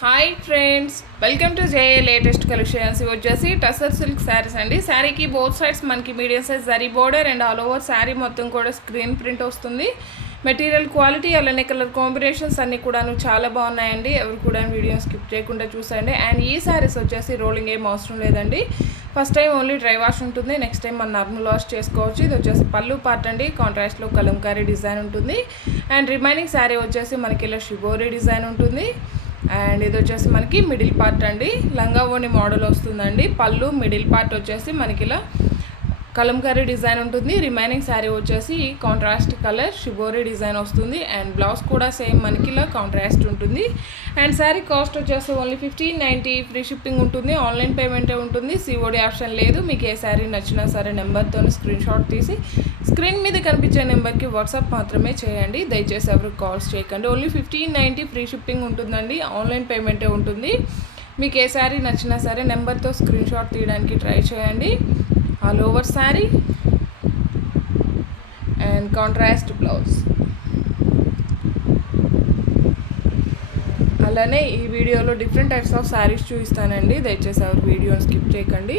Hi friends, welcome to JA latest collections. ఇవి వచ్చేసి tussar silk saris అండి. శారీకి బోత్ సైడ్స్ మనకి medium size zari border and all over sari మొత్తం కూడా స్క్రీన్ ప్రింట్ వస్తుంది. మెటీరియల్ క్వాలిటీ అలానే కలర్ కాంబినేషన్స్ అన్నీ కూడా చాలా బాగున్నాయండి. ఎవరు కూడా వీడియో స్కిప్ చేయకుండా చూసండి. అండ్ ఈ శారీస్ వచ్చేసి రోలింగ్ ఏం అవసరం లేదండి. First time only dry wash ఉంటుంది, నెక్స్ట్ టైం మనం నార్మల్ వాష్ చేసుకోవచ్చు. ఇది వచ్చేసి పళ్ళు పార్ట్ అండి. కాంట్రాస్ట్లో కలంకారీ డిజైన్ ఉంటుంది. అండ్ రిమైనింగ్ శారీ వచ్చేసి మనకి ఇలా షిబోరీ డిజైన్ ఉంటుంది. అండ్ ఇది వచ్చేసి మనకి మిడిల్ పార్ట్ అండి. లంగా ఓని మోడల్ వస్తుందండి. పళ్ళు మిడిల్ పార్ట్ వచ్చేసి మనకి ఇలా కలంకారీ డిజైన్ ఉంటుంది. రిమైనింగ్ శారీ వచ్చేసి కాంట్రాస్ట్ కలర్ షిబోరీ డిజైన్ వస్తుంది. అండ్ బ్లౌజ్ కూడా సేమ్ మనకి ఇలా కాంట్రాస్ట్ ఉంటుంది. అండ్ శారీ కాస్ట్ వచ్చేసి ఓన్లీ 1590. ఫ్రీ షిప్పింగ్ ఉంటుంది. ఆన్లైన్ పేమెంటే ఉంటుంది. సిఓడి ఆప్షన్ లేదు. మీకు ఏ శారీ నచ్చినా సరే నెంబర్తో స్క్రీన్ షాట్ తీసి స్క్రీన్ మీద కనిపించే నెంబర్కి వాట్సాప్ మాత్రమే చేయండి. దయచేసి ఎవరు కాల్స్ చేయకండి. ఓన్లీ 1590 ఫ్రీ షిప్పింగ్ ఉంటుందండి. ఆన్లైన్ పేమెంటే ఉంటుంది. మీకు ఏ శారీ నచ్చినా సరే నెంబర్తో స్క్రీన్ షాట్ తీయడానికి ట్రై చేయండి. All over sari and contrast blouse. అలానే ఈ వీడియోలో డిఫరెంట్ టైప్స్ ఆఫ్ శారీస్ చూపిస్తానండి. దయచేసి ఎవరు వీడియోని స్కిప్ చేయకండి.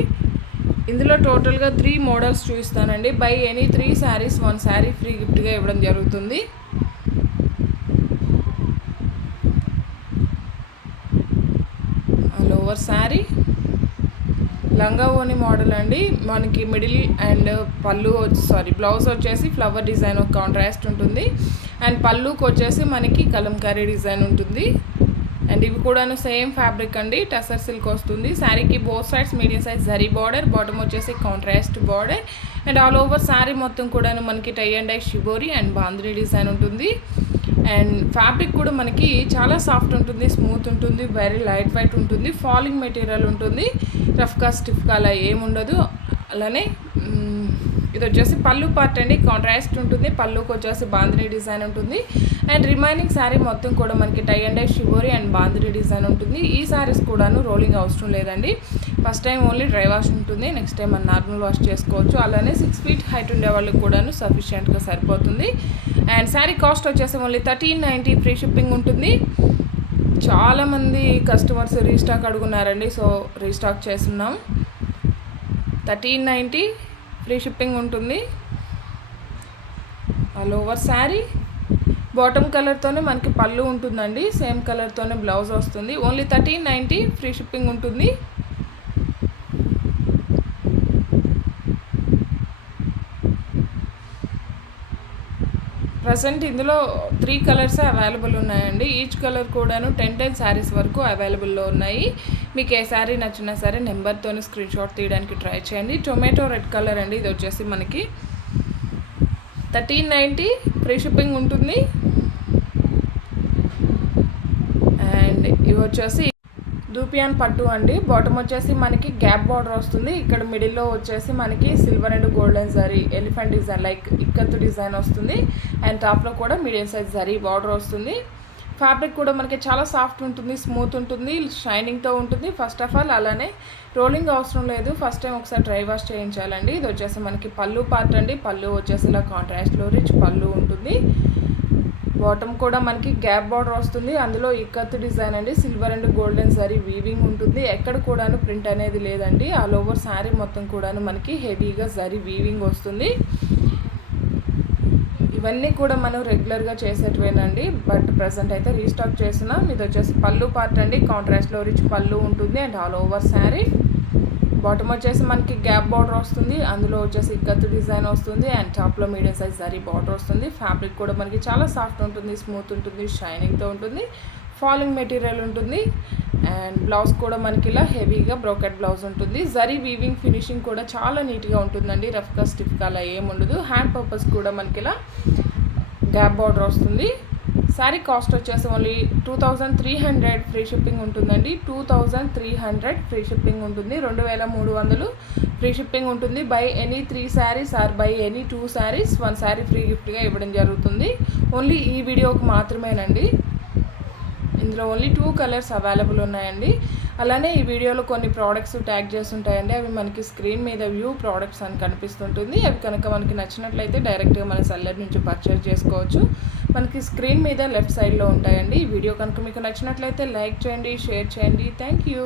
ఇందులో టోటల్గా 3 మోడల్స్ చూపిస్తానండి. By any 3 saris 1 sari free గిఫ్ట్గా ఇవ్వడం జరుగుతుంది. ఆల్ ఓవర్ శారీ లంగా ఓని మోడల్ అండి. మనకి మిడిల్ అండ్ పళ్ళు బ్లౌజ్ వచ్చేసి ఫ్లవర్ డిజైన్ ఒక కాంట్రాస్ట్ ఉంటుంది. అండ్ పళ్ళుకి వచ్చేసి మనకి కలంకారీ డిజైన్ ఉంటుంది. అండ్ ఇవి కూడాను సేమ్ ఫ్యాబ్రిక్ అండి. టసర్ సిల్క్ వస్తుంది. శారీకి both sides medium size zari border, bottom వచ్చేసి contrast border. And all over sari మొత్తం కూడాను మనకి tie and dye shibori and బాంద్రీ design ఉంటుంది. అండ్ ఫ్యాబ్రిక్ కూడా మనకి చాలా సాఫ్ట్ ఉంటుంది, స్మూత్ ఉంటుంది, వెరీ లైట్ వెయిట్ ఉంటుంది, ఫాలింగ్ మెటీరియల్ ఉంటుంది. రఫ్గా స్టిఫ్గా అలా ఏముండదు. అలానే ఇది వచ్చేసి పళ్ళు పార్ట్ అండి. కాంట్రాస్ట్ ఉంటుంది. పళ్ళుకి వచ్చేసి బాంద్రీ డిజైన్ ఉంటుంది. అండ్ రిమైనింగ్ శారీ మొత్తం కూడా మనకి tie and dye shibori and బాంద్రీ design ఉంటుంది. ఈ శారీస్ కూడాను రోలింగ్ అవసరం లేదండి. First time only dry wash ఉంటుంది, నెక్స్ట్ టైం మనం నార్మల్ వాష్ చేసుకోవచ్చు. అలానే 6 feet హైట్ ఉండే వాళ్ళకి కూడాను సఫిషియెంట్గా సరిపోతుంది. అండ్ శారీ కాస్ట్ వచ్చేసి ఓన్లీ 1390 ఫ్రీ షిప్పింగ్ ఉంటుంది. చాలామంది కస్టమర్స్ రీస్టాక్ అడుగున్నారండి, సో రీస్టాక్ చేస్తున్నాం. 1390 ఫ్రీ షిప్పింగ్ ఉంటుంది. ఆల్ ఓవర్ శారీ బాటమ్ కలర్తోనే మనకి పళ్ళు ఉంటుందండి. సేమ్ కలర్తోనే బ్లౌజ్ వస్తుంది. ఓన్లీ 1390 ఫ్రీ షిప్పింగ్ ఉంటుంది. ప్రజెంట్ ఇందులో 3 కలర్స్ అవైలబుల్ ఉన్నాయండి. ఈచ్ కలర్ కూడాను 10 శారీస్ వరకు అవైలబుల్లో ఉన్నాయి. మీకు ఏ శారీ నచ్చినా సరే నెంబర్తో స్క్రీన్ షాట్ తీయడానికి ట్రై చేయండి. టొమాటో రెడ్ కలర్ అండి. ఇది వచ్చేసి మనకి 1390 ఫ్రీ షిప్పింగ్ ఉంటుంది. అండ్ ఇవి వచ్చేసి దూపియాన్ పట్టు అండి. బాటమ్ వచ్చేసి మనకి గ్యాప్ బార్డర్ వస్తుంది. ఇక్కడ మిడిల్లో వచ్చేసి మనకి silver and golden zari elephant design like ikat design వస్తుంది. అండ్ టాప్లో కూడా మీడియం సైజ్ జరీ బార్డర్ వస్తుంది. ఫ్యాబ్రిక్ కూడా మనకి చాలా సాఫ్ట్ ఉంటుంది, స్మూత్ ఉంటుంది, షైనింగ్తో ఉంటుంది. ఫస్ట్ ఆఫ్ ఆల్ అలానే రోలింగ్ అవసరం లేదు. ఫస్ట్ టైం ఒకసారి డ్రై వాష్ చేయించాలండి. ఇది వచ్చేసి మనకి పళ్ళు పార్ట్ అండి. పళ్ళు వచ్చేసి ఇలా కాంట్రాస్ట్లో రిచ్ పళ్ళు ఉంటుంది. బాటమ్ కూడా మనకి గ్యాప్ బార్డర్ వస్తుంది. అందులో ఇక్కత్ డిజైన్ అండి. Silver and golden zari weaving ఉంటుంది. ఎక్కడ కూడాను ప్రింట్ అనేది లేదండి. ఆల్ ఓవర్ శారీ మొత్తం కూడాను మనకి హెవీగా జరీ వీవింగ్ వస్తుంది. ఇవన్నీ కూడా మనం రెగ్యులర్గా చేసేటివేనండి. బట్ ప్రజెంట్ అయితే రీస్టాక్ చేస్తున్నాం. ఇది వచ్చేసి పళ్ళు పార్ట్ అండి. కాంట్రాస్ట్లో రిచ్ పళ్ళు ఉంటుంది. And all over sari bottom వచ్చేసి మనకి గ్యాప్ బార్డర్ వస్తుంది. అందులో వచ్చేసి ఇక్కత్తు డిజైన్ వస్తుంది. అండ్ టాప్లో మీడియం సైజ్ జరీ బార్డర్ వస్తుంది. ఫ్యాబ్రిక్ కూడా మనకి చాలా సాఫ్ట్ ఉంటుంది, స్మూత్ ఉంటుంది, షైనింగ్తో ఉంటుంది, ఫాలింగ్ మెటీరియల్ ఉంటుంది. అండ్ బ్లౌజ్ కూడా మనకి ఇలా హెవీగా బ్రోకెట్ బ్లౌజ్ ఉంటుంది. జరీ వీవింగ్ ఫినిషింగ్ కూడా చాలా నీట్గా ఉంటుందండి. రఫ్గా స్టిఫ్గా అలా ఏముండదు. హ్యాండ్ పర్పస్ కూడా మనకి ఇలా గ్యాప్ బార్డర్ వస్తుంది. శారీ కాస్ట్ వచ్చేసి ఓన్లీ 2300 ఫ్రీ షిప్పింగ్ ఉంటుందండి. 2300 ఫ్రీ షిప్పింగ్ ఉంటుంది. 2300 ఫ్రీ షిప్పింగ్ ఉంటుంది. Buy any 3 saris or buy any 2 saris 1 sari free గిఫ్ట్గా ఇవ్వడం జరుగుతుంది. ఓన్లీ ఈ వీడియోకి మాత్రమేనండి. ఇందులో ఓన్లీ 2 కలర్స్ అవైలబుల్ ఉన్నాయండి. అలానే ఈ వీడియోలో కొన్ని ప్రోడక్ట్స్ ట్యాగ్ చేసి ఉంటాయండి, అవి మనకి స్క్రీన్ మీద వ్యూ ప్రోడక్ట్స్ అని కనిపిస్తుంటుంది. అవి కనుక మనకి నచ్చినట్లయితే డైరెక్ట్గా మన సెల్లర్ నుంచి పర్చేజ్ చేసుకోవచ్చు. మనకి స్క్రీన్ మీద లెఫ్ట్ సైడ్లో ఉంటాయండి. ఈ వీడియో కనుక మీకు నచ్చినట్లయితే లైక్ చేయండి, షేర్ చేయండి. Thank you.